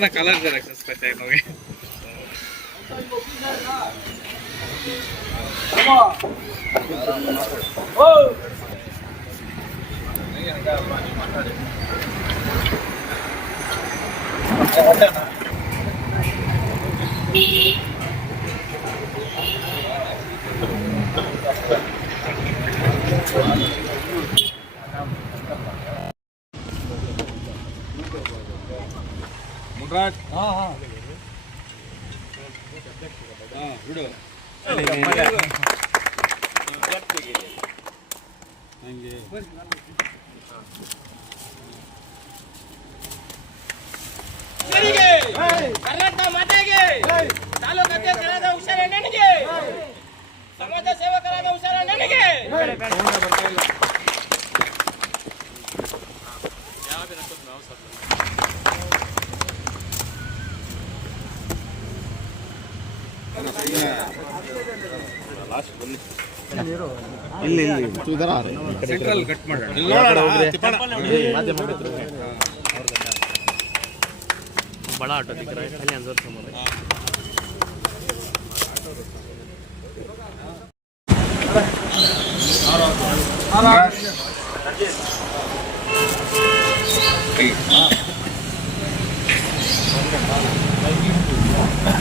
na kalendarz, jak się spytaj mogę. Thank you. Munraj. ಹಾ ಹಾ. ಹಾ ಬಿಡು. ಹಂಗೆ. ಕರ್ನಾಟಕ ಮಾತೆಗೆ. ತಾಲೂಕು ಅಧ್ಯಕ್ಷರಾದ ಹುಷಾರಣ್ಣನಿಗೆ ಸಮಾಜ ಸೇವಕರಾದ ಹುಷಾರಣ್ಣನಿಗೆ ಇಲ್ಲ ಇಲ್ಲ ಇದರ ಸೆಂಟ್ರಲ್ ಕಟ್ ಮಾಡೋಣ ಇಲ್ಲಿ ನೋಡೋಣ ತಿಪ್ಪಣ ಮಾಧ್ಯಮ ಬಡ ಆಟೋ ದಿಕ್ರ ಅಲ್ಲಿ ಅಂಜರ್ ಸಮುದ್ರ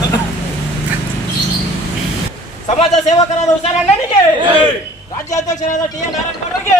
Thank you. ಸಮಾಜ ಸೇವಕರಾದ ಹುಷಾರಣ್ಣನಿಗೆ ರಾಜ್ಯಾಧ್ಯಕ್ಷರಾದ ಟಿ ಎನ್ ನಾರಾಯಣಗೌಡರಿಗೆ.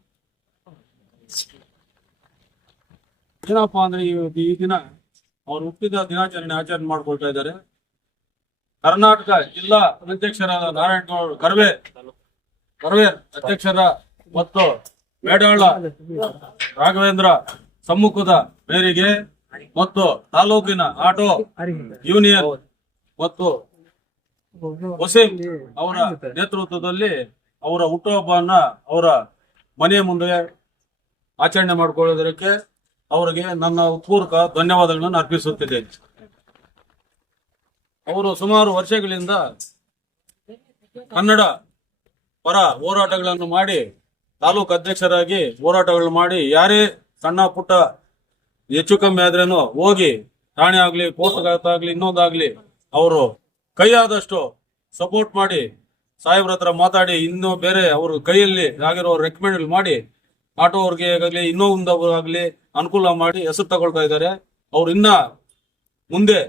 ಏನಪ್ಪ ಅಂದ್ರೆ ಈ ದಿನ ಅವ್ರು ಹುಟ್ಟಿದ ದಿನಾಚರಣೆ ಆಚರಣೆ ಮಾಡ್ಕೊಳ್ತಾ ಇದ್ದಾರೆ. ಕರ್ನಾಟಕ ಜಿಲ್ಲಾ ಅಧ್ಯಕ್ಷರಾದ ನಾರಾಯಣಗೌಡ ಕರ್ವೆ ಕರ್ವೆ ಅಧ್ಯಕ್ಷರ ಮತ್ತು ಮೇಡಾಳ ರಾಘವೇಂದ್ರ ಸಮ್ಮುಖದ ಮೇರೆಗೆ ಮತ್ತು ತಾಲೂಕಿನ ಆಟೋ ಯೂನಿಯನ್ ಮತ್ತು ವಸೀಂ ಅವರ ನೇತೃತ್ವದಲ್ಲಿ ಅವರ ಹುಟ್ಟುಹಬ್ಬವನ್ನ ಅವರ ಮನೆಯ ಮುಂದೆ ಆಚರಣೆ ಮಾಡಿಕೊಳ್ಳುವುದಕ್ಕೆ ಅವರಿಗೆ ನನ್ನ ಉತ್ಪೂರ್ವಕ ಧನ್ಯವಾದಗಳನ್ನು ಅರ್ಪಿಸುತ್ತಿದ್ದೇನೆ. ಅವರು ಸುಮಾರು ವರ್ಷಗಳಿಂದ ಕನ್ನಡ ಪರ ಹೋರಾಟಗಳನ್ನು ಮಾಡಿ, ತಾಲೂಕು ಅಧ್ಯಕ್ಷರಾಗಿ ಹೋರಾಟಗಳನ್ನು ಮಾಡಿ, ಯಾರೇ ಸಣ್ಣ ಪುಟ್ಟ, ಹೆಚ್ಚು ಕಮ್ಮಿ ಆದ್ರೇನು ಹೋಗಿ, ಠಾಣೆ ಆಗ್ಲಿ ಪೋಸ್ಟ್ ಆಗ್ಲಿ, ಇನ್ನೊಂದಾಗ್ಲಿ, ಅವರು ಕೈಯಾದಷ್ಟು ಸಪೋರ್ಟ್ ಮಾಡಿ, ಸಾಹೇಬ್ರ ಹತ್ರ ಮಾತಾಡಿ, ಇನ್ನೂ ಬೇರೆ ಅವರು ಕೈಯಲ್ಲಿ ಆಗಿರೋ ರೆಕಮೆಂಡ್ ಮಾಡಿ ಆಟೋ ಅವ್ರಿಗೆ ಆಗಲಿ ಇನ್ನೊಂದವ್ರಾಗ್ಲಿ ಅನುಕೂಲ ಮಾಡಿ ಹೆಸರು ತಗೊಳ್ತಾ ಇದ್ದಾರೆ. ಅವ್ರು ಇನ್ನ ಮುಂದೆ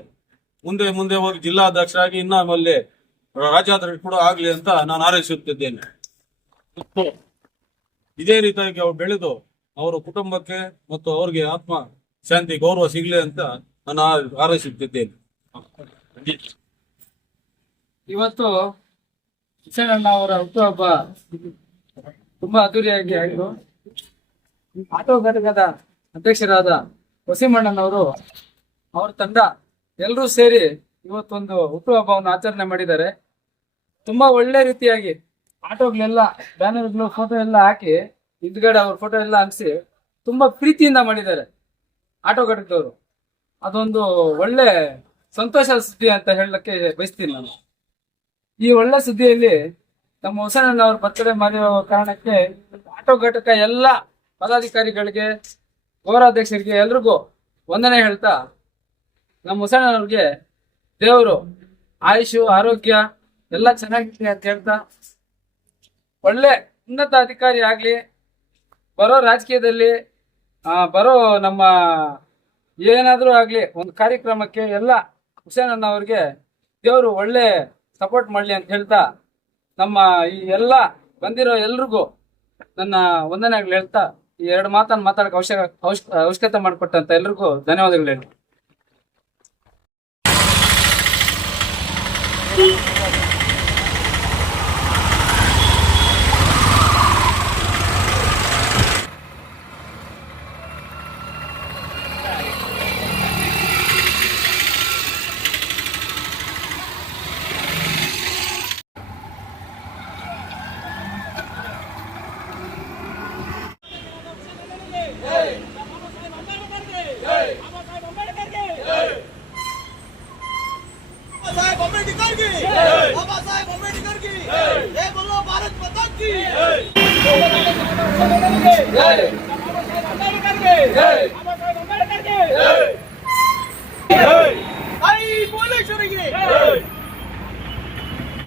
ಮುಂದೆ ಮುಂದೆ ಹೋಗಿ ಜಿಲ್ಲಾಧ್ಯಕ್ಷರಾಗಿ ಇನ್ನ ಆಮೇಲೆ ರಾಜ್ಯಾಧ್ಯಕ್ಷ ಕೂಡ ಆಗ್ಲಿ ಅಂತ ನಾನು ಆರೈಸುತ್ತಿದ್ದೇನೆ. ಇದೇ ರೀತಿಯಾಗಿ ಅವ್ರು ಬೆಳೆದು ಅವರ ಕುಟುಂಬಕ್ಕೆ ಮತ್ತು ಅವ್ರಿಗೆ ಆತ್ಮ ಶಾಂತಿ, ಗೌರವ ಸಿಗ್ಲಿ ಅಂತ ನಾನು ಆರೈಸುತ್ತಿದ್ದೇನೆ. ಇವತ್ತು ಹುಸೇನಣ್ಣ ಅವರ ಹುಟ್ಟುಹಬ್ಬ ತುಂಬಾ ಅದ್ದೂರಿಯಾಗಿ ಆಯಿತು. ಆಟೋ ಘಟಕದ ಅಧ್ಯಕ್ಷರಾದ ಹೊಸಿಮಣ್ಣನವರು ಅವ್ರ ತಂಡ ಎಲ್ಲರೂ ಸೇರಿ ಇವತ್ತೊಂದು ಹುಟ್ಟುಹಬ್ಬವನ್ನು ಆಚರಣೆ ಮಾಡಿದ್ದಾರೆ. ತುಂಬಾ ಒಳ್ಳೆ ರೀತಿಯಾಗಿ ಆಟೋಗಳೆಲ್ಲ, ಬ್ಯಾನರ್ಗಳು ಫೋಟೋ ಎಲ್ಲ ಹಾಕಿ ಹಿಂದ್ಗಡೆ ಅವ್ರ ಫೋಟೋ ಎಲ್ಲ ಹಾಕಿಸಿ ತುಂಬಾ ಪ್ರೀತಿಯಿಂದ ಮಾಡಿದ್ದಾರೆ ಆಟೋ ಘಟಕದವರು ಅದೊಂದು ಒಳ್ಳೆ ಸಂತೋಷ ಸುದ್ದಿ ಅಂತ ಹೇಳಕ್ಕೆ ಬಯಸ್ತೀನಿ ನಾನು. ಈ ಒಳ್ಳೆ ಸುದ್ದಿಯಲ್ಲಿ ನಮ್ಮ ಹೊಸನಣ್ಣ ಅವ್ರ ಬರ್ತಡೇ ಮಾಡಿರೋ ಕಾರಣಕ್ಕೆ ಆಟೋ ಘಟಕ ಎಲ್ಲ ಪದಾಧಿಕಾರಿಗಳಿಗೆ ಗೌರವಾಧ್ಯಕ್ಷರಿಗೆ ಎಲ್ರಿಗೂ ವಂದನೆ ಹೇಳ್ತಾ ನಮ್ಮ ಹೊಸಣ್ಣವ್ರಿಗೆ ದೇವರು ಆಯುಷು, ಆರೋಗ್ಯ ಎಲ್ಲ ಚೆನ್ನಾಗಿರ್ಲಿ ಅಂತ ಹೇಳ್ತಾ ಒಳ್ಳೆ ಉನ್ನತ ಅಧಿಕಾರಿ ಆಗಲಿ, ಬರೋ ರಾಜಕೀಯದಲ್ಲಿ ಬರೋ ನಮ್ಮ ಏನಾದರೂ ಆಗಲಿ ಒಂದು ಕಾರ್ಯಕ್ರಮಕ್ಕೆ ಎಲ್ಲ ಹುಸೇನಣ್ಣ ಅವ್ರಿಗೆ ದೇವರು ಒಳ್ಳೆ ಸಪೋರ್ಟ್ ಮಾಡಲಿ ಅಂತ ಹೇಳ್ತಾ ನಮ್ಮ ಈ ಎಲ್ಲ ಬಂದಿರೋ ಎಲ್ರಿಗೂ ನನ್ನ ವಂದನೆಗಳು ಹೇಳ್ತಾ ಈ ಎರಡು ಮಾತನ್ನು ಮಾತಾಡಕ್ಕೆ ಅವಶ್ಯ ಅವಶ್ಯಕತೆ ಮಾಡಿಕೊಟ್ಟಂತ ಎಲ್ರಿಗೂ ಧನ್ಯವಾದಗಳು Hey!